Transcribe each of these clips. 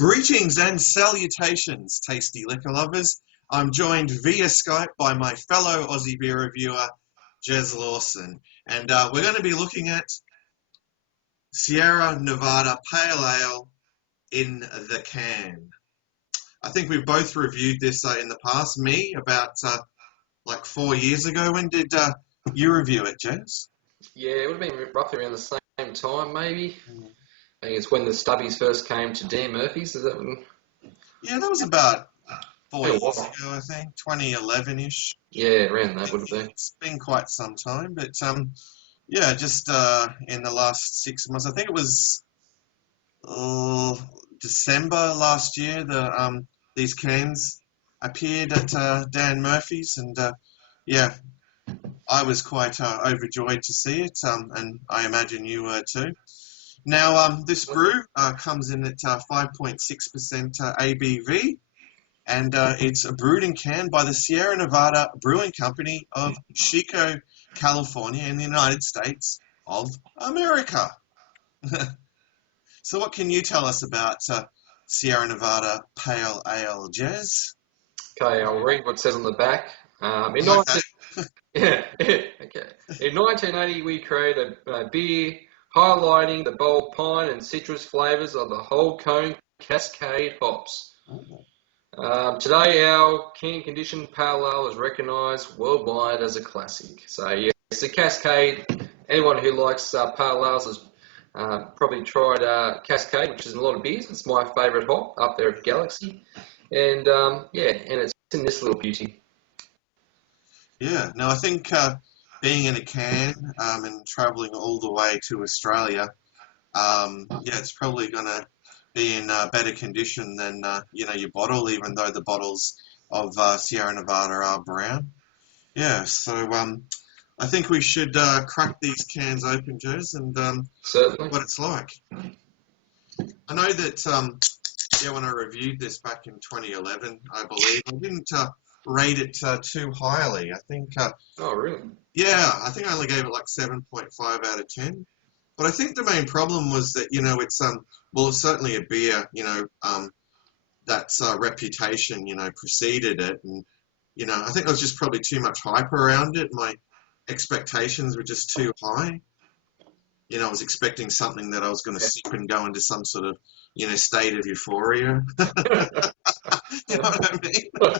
Greetings and salutations, tasty liquor lovers. I'm joined via Skype by my fellow Aussie Beer Reviewer, Gez Lawson. And we're going to be looking at Sierra Nevada Pale Ale in the can. I think we've both reviewed this in the past. Me, about like 4 years ago. When did you review it, Gez? Yeah, it would have been roughly around the same time, maybe. I think it's when the Stubbies first came to Dan Murphy's. Is that when? Yeah, that was about 4 years ago, I think, 2011-ish. Yeah, around that would have been. It's been quite some time, but yeah, just in the last 6 months, I think it was December last year, these cans appeared at Dan Murphy's, and yeah, I was quite overjoyed to see it, and I imagine you were too. Now, this brew comes in at 5.6% ABV, and it's brewed and canned by the Sierra Nevada Brewing Company of Chico, California, in the United States of America. So what can you tell us about Sierra Nevada Pale Ale, Gez? Okay, I'll read what it says on the back. In 1980, we created a beer highlighting the bold pine and citrus flavours of the whole cone Cascade hops. Today, our can-conditioned pale ale is recognised worldwide as a classic. So, yeah, it's a Cascade. Anyone who likes pale ales has probably tried Cascade, which is in a lot of beers. It's my favourite hop up there at Galaxy. And, yeah, and it's in this little beauty. Yeah, now I think being in a can and travelling all the way to Australia, yeah, it's probably going to be in better condition than, your bottle, even though the bottles of Sierra Nevada are brown. Yeah, so I think we should crack these cans open, Gez, and Certainly. what it's like. I know that, yeah, when I reviewed this back in 2011, I believe, I didn't rate it too highly. I think... oh, really? Yeah, I think I only gave it like 7.5 out of 10. But I think the main problem was that, it's, well, it's certainly a beer, that's reputation, preceded it. And, I think there was just probably too much hype around it. My expectations were just too high. I was expecting something that I was going to sip and go into some sort of, state of euphoria. You know what I mean? Well,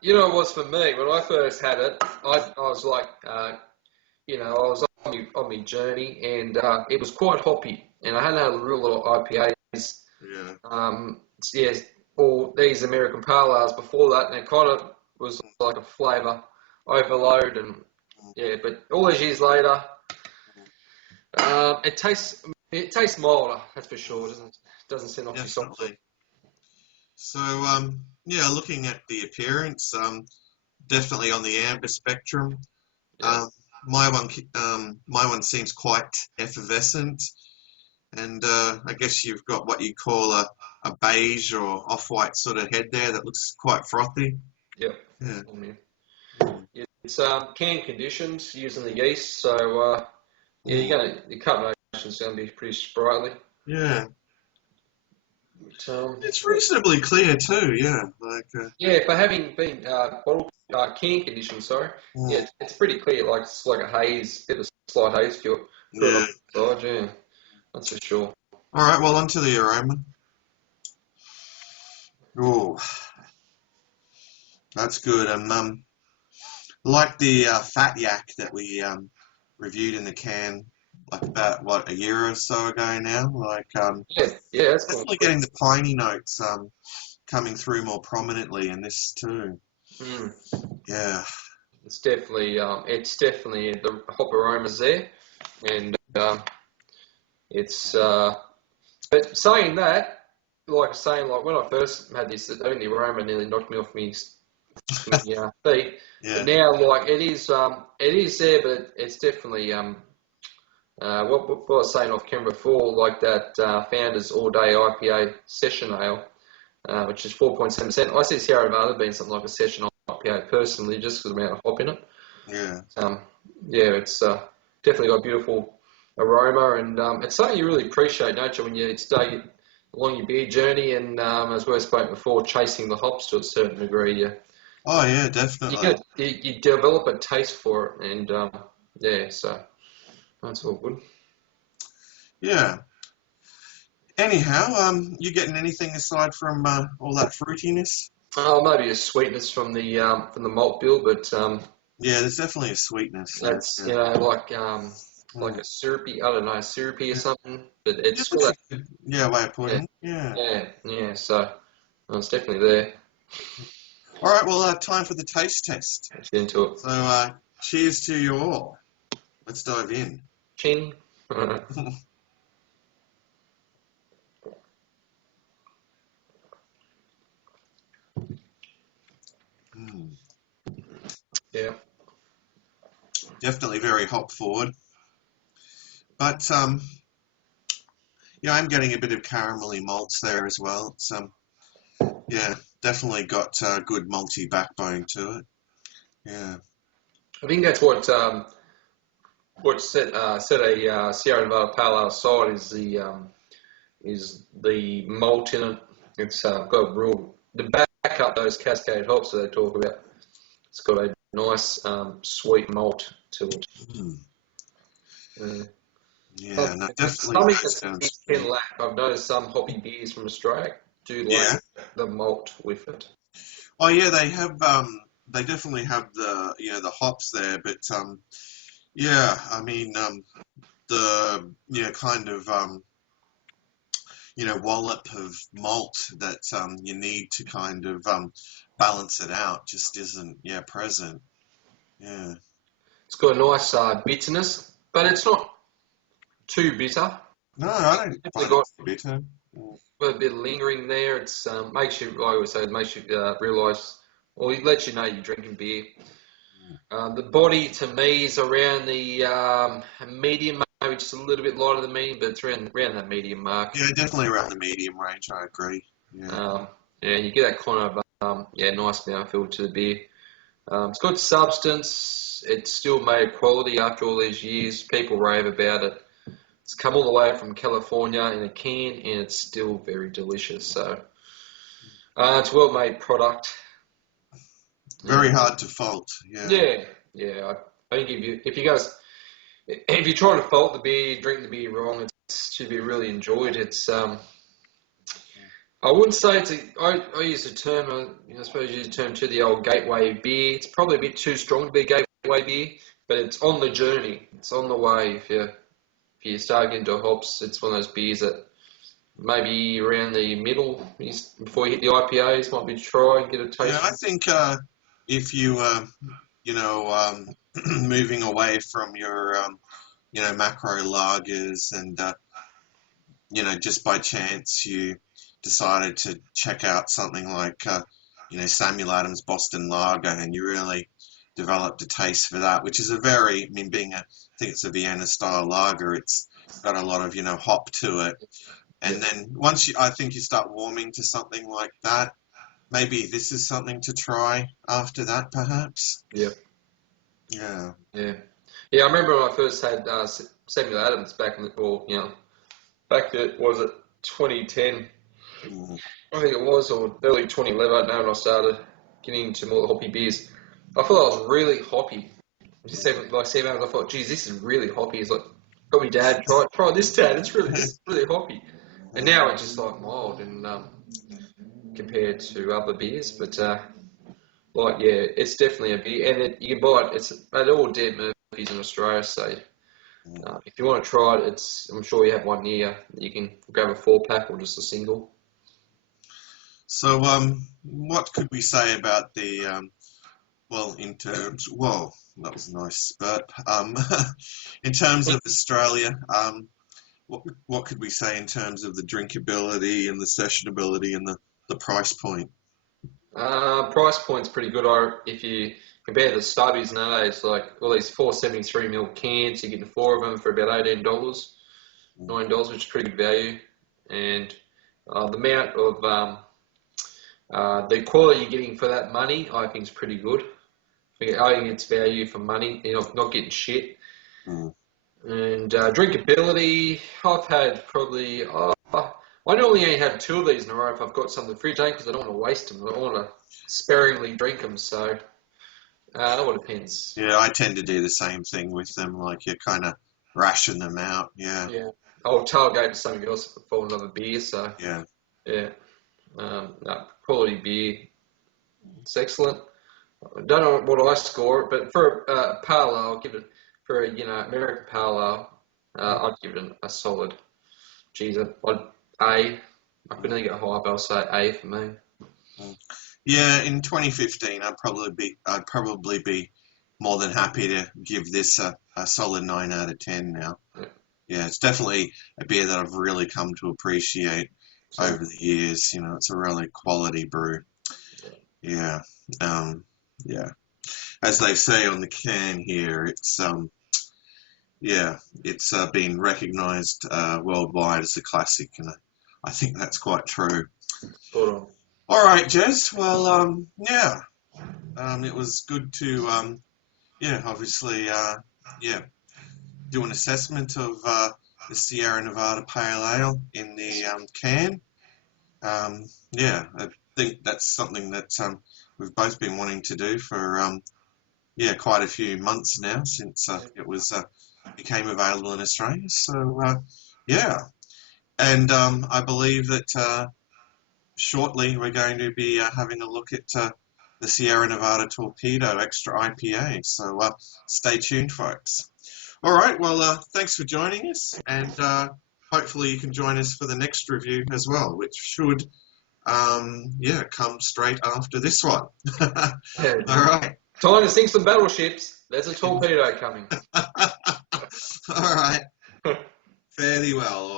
you know what it was for me? When I first had it, I was like, I was on my journey, and it was quite hoppy, and I hadn't had a real lot of IPAs. Yeah. Yeah, all these American pale ales before that, and it kind of was like a flavour overload, and yeah, but all these years later, it tastes milder, that's for sure. Doesn't send off your socks. So, yeah, looking at the appearance, definitely on the amber spectrum. Yes. My one seems quite effervescent, and I guess you've got what you call a beige or off-white sort of head there that looks quite frothy. Yep. Yeah. It's can conditioned using the yeast, so yeah, the carbonation's going to be pretty sprightly. Yeah. It's reasonably clear too, yeah. Yeah, for having been can conditioned, yeah, it's pretty clear. Like it's like a haze, bit of slight haze to it. Yeah. Yeah, that's for sure. All right, well, onto the aroma. Ooh, that's good. Like the Fat Yak that we reviewed in the can, like about a year or so ago now. Like yeah, that's definitely getting the piney notes coming through more prominently in this too. Yeah, it's definitely the hop aroma's there, and it's but saying that, like when I first had this, I think the aroma nearly knocked me off my feet. Yeah. But now, like it is there, but it's definitely what I was saying off camera before, like that Founders All Day IPA Session Ale, which is 4.7%. I see Sierra Nevada being something like a Session IPA personally, just for the amount of hop in it. Yeah. Yeah, it's definitely got a beautiful aroma, and it's something you really appreciate, don't you, when you along your beer journey, and as we've spoken before, chasing the hops to a certain degree. Oh yeah, You definitely. get you develop a taste for it, and so that's all good. Yeah. Anyhow, you getting anything aside from all that fruitiness? Oh, maybe a sweetness from the malt bill, but Yeah, there's definitely a sweetness. that's Yeah. like Mm. a syrupy, I don't know, syrupy or something, but Yeah, it's that's still a good way of yeah, putting it. Yeah. yeah. So it's definitely there. All right, well, time for the taste test. Get into it. So, cheers to you all. Let's dive in. Ching. Mm. Yeah. Definitely very hop forward, but yeah, I'm getting a bit of caramelly malts there as well. It's yeah, definitely got good malty backbone to it. Yeah. I think that's what set a Sierra Nevada Pale Ale aside is the malt in it. It's got real to back up those cascade hops that they talk about. It's got a nice sweet malt to it. Mm. Uh, Yeah, no, definitely something goes that down beers smooth. can lack. I've noticed some hoppy beers from Australia do lack Yeah. the malt with it. Oh yeah, they definitely have the the hops there, but yeah, I mean the kind of wallop of malt that you need to kind of balance it out just isn't present. Yeah. It's got a nice bitterness, but it's not too bitter. No, I don't Definitely find it got too bitter. Mm. a bit of lingering there. It's makes you, like I always say, it makes you realise, or it lets you know you're drinking beer. The body to me is around the medium, maybe just a little bit lighter than medium, but it's around that medium mark. Yeah, definitely around the medium range. I agree. Yeah. Um, yeah, you get that kind of nice mouthfeel to the beer. It's got substance. It's still made quality after all these years. People rave about it. It's come all the way from California in a can, and it's still very delicious. So it's a well-made product. Very And hard to fault. Yeah. yeah. I think if you're trying to fault the beer, drink the beer wrong, it should be really enjoyed. It's I wouldn't say it's I use the term, I suppose you use the term to the old gateway beer. It's probably a bit too strong to be a gateway beer, but it's on the journey. It's on the way. If you start getting into hops, it's one of those beers that maybe around the middle, before you hit the IPAs, might be to try and get a Yeah, taste. I think if you moving away from your macro lagers and just by chance you decided to check out something like Samuel Adams Boston Lager and you really developed a taste for that, which is I mean, I think it's a Vienna style lager. It's got a lot of hop to it, Yeah, and then I think you start warming to something like that. Maybe this is something to try after that, perhaps. yeah, Yeah. yeah, yeah. I remember when I first had Samuel Adams back in the, well, back at, was it 2010? Mm. I think it was, or early 2011. I don't know when I started getting into more hoppy beers. I thought I was really hoppy. Just like 7 hours, I thought, geez, this is really hoppy. He's like, got me dad, try this, dad. This is really hoppy. And now it's just like mild and compared to other beers, but yeah, it's definitely a beer, and you can buy it. It's at all Dan Murphy's in Australia. So if you want to try it, I'm sure you have one near. You can grab a 4-pack or just a single. So, what could we say about the well, that was a nice burp. In terms of Australia, what could we say in terms of the drinkability and the sessionability and the price point? Price point's pretty good. If you compare the stubbies nowadays, like all these 473 ml cans, you're getting 4 of them for about $18, $9, which is pretty good value. And the amount of the quality you're getting for that money, I think is pretty good. I think it's value for money. You're not getting shit. Mm. And drinkability, I've had probably, I I normally only have 2 of these in a row if I've got some in the fridge, because I don't want to waste them. I want to sparingly drink them, so it all depends. Yeah, I tend to do the same thing with them, like you kind of ration them out, yeah. Yeah. I'll tailgate to something else if I fall another beer, so Yeah. yeah. No, quality beer. It's excellent. I don't know what I score it, but for a pale ale, I'll give it, for a, American pale ale, I'd give it a solid, geez, I couldn't even get high, but I'll say A for me. Yeah, in 2015, I'd probably be more than happy to give this a solid 9 out of 10 now. Yeah, it's definitely a beer that I've really come to appreciate over the years. It's a really quality brew. Yeah. Yeah. As they say on the can here, it's been recognised worldwide as a classic, and I think that's quite true. Spot on. All right, Gez. Well, it was good to obviously do an assessment of the Sierra Nevada Pale Ale in the can. I think that's something that we've both been wanting to do for quite a few months now, since it became available in Australia. So and I believe that shortly we're going to be having a look at the Sierra Nevada Torpedo Extra IPA. So stay tuned, folks. All right, well, thanks for joining us, and hopefully you can join us for the next review as well, which should come straight after this one. Yeah. All right. Time to sink some battleships. There's a torpedo coming. All right. Fairly well.